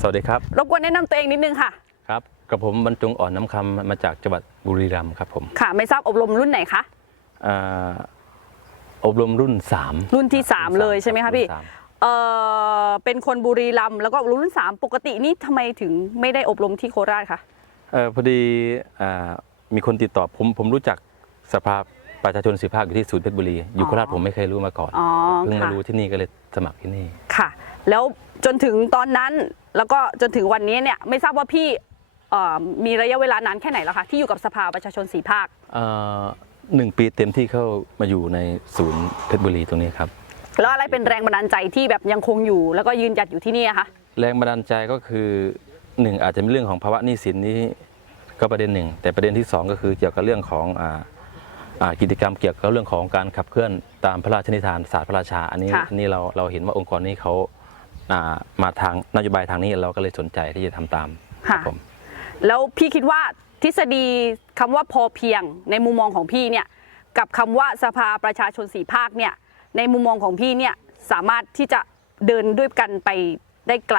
สวัสดีครับ รบกวนแนะนำตัวเองนิดนึงค่ะ ครับกับผมบรรจงอ่อนน้ำคำมาจากจังหวัดบุรีรัมย์ครับผมค่ะ ไม่ทราบอบรมรุ่นไหนคะ อ่าอบรมรุ่น 3 รุ่นที่ 3 เลยใช่ไหมคะพี่รุ่นสามเอ่อเป็นคนบุรีรัมย์แล้วก็รุ่น 3 ปกตินี่ทำไมถึงไม่ได้อบรมที่โคราชคะ เอ่อพอดีอ่ามีคนติดต่อผมผมรู้จักสภาประชาชนสีภาคอยู่ที่ศูนย์เพชรบุรี อยู่โคราชผมไม่เคยรู้มาก่อน อ๋อเพิ่งมาค่ะ รู้ที่นี่ก็เลยสมัครที่นี่ ค่ะ แล้วจนถึงตอนนั้นแล้วก็จนถึงวันนี้เนี่ยไม่ทราบว่าพี่เอ่อมีระยะเวลานานแค่ไหนแล้วคะที่อยู่กับสภาประชาชนสีภาคเอ่อหนึ่งปีเต็มที่เข้ามาอยู่ในศูนย์เพชรบุรีตรงนี้ครับแล้วอะไรเป็นแรงบันดาลใจที่แบบยังคงอยู่ แล้วก็ยืนหยัดอยู่ที่นี่อะคะแรงบันดาลใจก็คือหนึ่งอาจจะเป็นเรื่องของภาวะหนี้สินนี้ก็ประเด็นหนึ่งแต่ประเด็นที่สองก็คือเกี่ยวกับเรื่องของอ่าอ่า กิจกรรมเกี่ยวกับเรื่องของการขับเคลื่อนตามพระราชนิทานศาสตร์พระราชา อันนี้ค่ะอันนี้เราเราเห็นว่าองค์กรนี้เขาอ่ามาทางนโยบายทางนี้เราก็เลยสนใจที่จะทำตามคค่ะ รับผม แล้วพี่คิดว่าทฤษฎีคำว่าพอเพียงในมุมมองของพี่เนี่ยกับคำว่าสภาประชาชนสีภาคเนี่ยในมุมมองของพี่เนี่ยสามารถที่จะเดินด้วยกันไปได้ไกล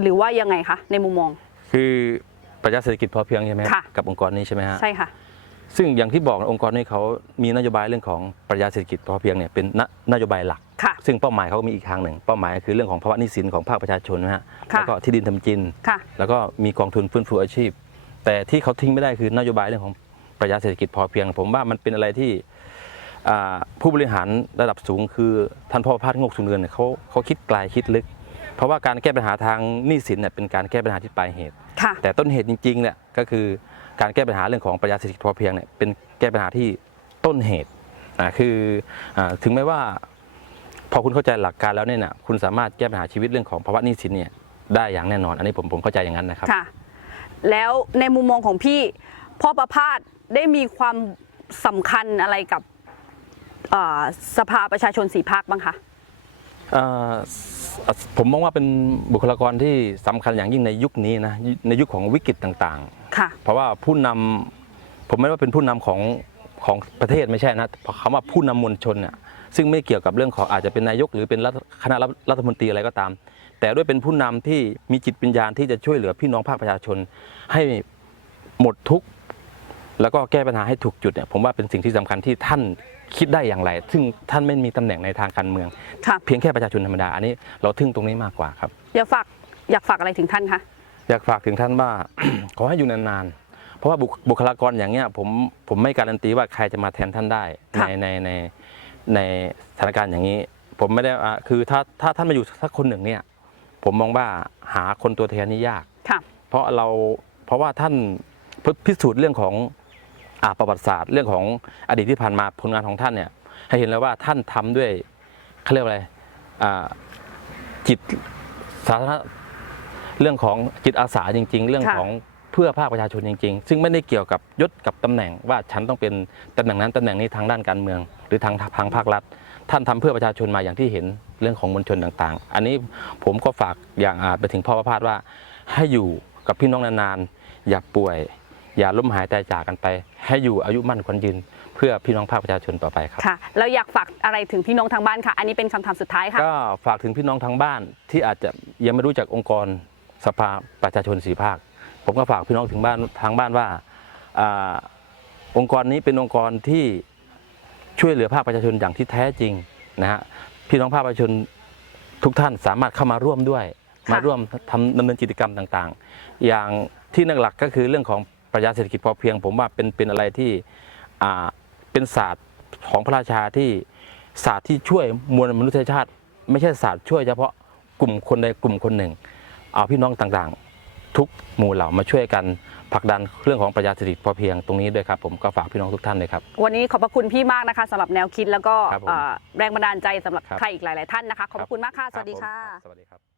หรือว่ายังไงคะในมุมมอง คือปรัชญาเศรษฐกิจพอเพียงใช่ไหมค่ะ กับองค์กรนี้ใช่ไหมฮะ ใช่ค่ะ ซึ่งอย่างที่บอกองค์กรนี้เขามีนโยบายเรื่องของปรัชญาเศรษฐกิจพอเพียงเนี่ยเป็นนนโยบายหลัก ค่ะ ซึ่งเป้าหมายเขาก็มีอีกทางหนึ่ง เป้าหมายก็คือเรื่องของภาวะหนี้สินของภาคประชาชนนะฮะค่ะ แล้วก็ที่ดินทำกิน ค่ะ แล้วก็มีกองทุนฟื้นฟูอาชีพ แต่ที่เขาทิ้งไม่ได้คือนโยบายเรื่องของปรัชญาเศรษฐกิจพอเพียง ผมว่ามันเป็นอะไรที่อ่าผู้บริหารระดับสูงคือท่านพ่อพาดงกสุนเงินเนี่ยเขาเขาคิดไกลคิดลึก เพราะว่าการแก้ปัญหาทางหนี้สินเนี่ยเป็นการแก้ปัญหาที่ปลายเหตุ ค่ะ แต่ต้นเหตุจริงๆเนี่ยก็คือ การแก้ปัญหาเรื่องของปรัชญาเศรษฐกิจพอเพียงเนี่ยเป็นแก้ปัญหาที่ต้นเหตุอ่าคืออาถึงแม้ว่า พอคุณเข้าใจหลักการแล้วเนี่ยนะคุณสามารถแก้ปัญหาชีวิตเรื่องของภาวะหนี้สินเนี่ยได้อย่างแน่นอน อันนี้ผมผมเข้าใจอย่างนั้นนะครับค่ะแล้วในมุมมองของพี่พ่อประพาสได้มีความสำคัญอะไรกับเอ่อสภาประชาชนสีภาคบ้างคะเอ่อสผมมองว่าเป็นบุคลากรที่สำคัญอย่างยิ่งในยุคนี้นะในยุคของวิกฤตต่าง ค่ะๆเพราะว่าผู้นำผมไม่ว่าเป็นผู้นำของของประเทศไม่ใช่นะคำว่าผู้นำมวลชนเนี่ยซึ่งไม่เกี่ยวกับเรื่องของอาจจะเป็นนายก หรือเป็นรัฐคณะรัฐมนตรีอะไรก็ตาม แต่ด้วยเป็นผู้นำที่มีจิตวิญญาณที่จะช่วยเหลือพี่น้องภาคประชาชน ให้หมดทุกข์แล้วก็แก้ปัญหาให้ถูกจุดเนี่ยผมว่าเป็นสิ่งที่สำคัญที่ท่านคิดได้อย่างไร ซึ่งท่านไม่มีตำแหน่งในทางการเมืองค่ะเพียงแค่ประชาชนธรรมดา อันนี้เราทึ่งตรงนี้มากกว่าครับ อยากฝากอยากฝากอะไรถึงท่านคะ อยากฝากถึงท่านว่า ขอให้อยู่นานๆ เพราะว่าบุคบุคลากรอย่างเงี้ยผมผมไม่การันตีว่าใครจะมาแทนท่านได้ค่ะในในในในสถานการณ์อย่างนี้ ผมไม่ได้อะคือถ้าถ้าท่านมาอยู่สักคนหนึ่งเนี่ย ผมมองว่าหาคนตัวแทนนี่ยากค่ะเพราะเราเพราะว่าท่านพิพิสูจน์เรื่องของอาประวัติศาสตร์เรื่องของอดีตที่ผ่านมาผลงานของท่านเนี่ย ให้เห็นแล้วว่าท่านทำด้วยเขาเรียกว่าอะไรอ่าจิตสาธารณะ เรื่องของจิตอาสาจริง ๆ เรื่องค่ะของเพื่อภาคประชาชนจริง ๆ ซึ่งไม่ได้เกี่ยวกับยศกับตำแหน่งว่าฉันต้องเป็นตำแหน่งนั้นตำแหน่งนี้ทางด้านการเมือง หรือทางทางภาครัฐ ท่านทำเพื่อประชาชนมาอย่างที่เห็นเรื่องของมวลชนต่างๆ อันนี้ผมก็ฝากอย่างอาจไปถึงพ่อประพาสว่า ให้อยู่กับพี่น้องนานๆอย่าป่วย อย่าล้มหายตายจากกันไป ให้อยู่อายุมั่นขวัญยืนเพื่อพี่น้องภาคประชาชนต่อไปครับค่ะแล้วอยากฝากอะไรถึงพี่น้องทางบ้านค่ะ อันนี้เป็นคำถามสุดท้ายค่ะก็ฝากถึงพี่น้องทางบ้านที่อาจจะยังไม่รู้จักองค์กร สภาประชาชนสีภาค ผมก็ฝากพี่น้องถึงบ้านทางบ้านว่าอาองค์กรนี้เป็นองค์กรที่ช่วยเหลือภาคประชาชนอย่างที่แท้จริงนะฮะพี่น้องภาคประชาชนทุกท่านสามารถเข้ามาร่วมด้วยค่ะมาร่วมทำดำเนินกิจกรรมต่างๆ อย่างที่นักหลักก็คือเรื่องของปรัชญาเศรษฐกิจพอเพียง ผมว่าเป็นเป็นอะไรที่อ่าเป็นศาสตร์ของพระราชาที่ศาสตร์ที่ช่วยมวลมนุษยชาติ ไม่ใช่ศาสตร์ช่วยเฉพาะกลุ่มคนใดกลุ่มคนหนึ่ง เอาพี่น้องต่างๆ ทุกหมู่เหล่ามาช่วยกันผลักดันเรื่องของปรัชญาเศรษฐกิจพอเพียงตรงนี้ด้วยครับผมก็ฝากพี่น้องทุกท่านเลยครับ วันนี้ขอบพระคุณพี่มากนะคะสำหรับแนวคิดแล้วก็ครับผมเอ่อแรงบันดาลใจสำหรับครับ ใครอีกหลาย ๆ ท่านนะคะ ขอบพระคุณมากค่ะ สวัสดีรับผมค่ะสวัสดีครับ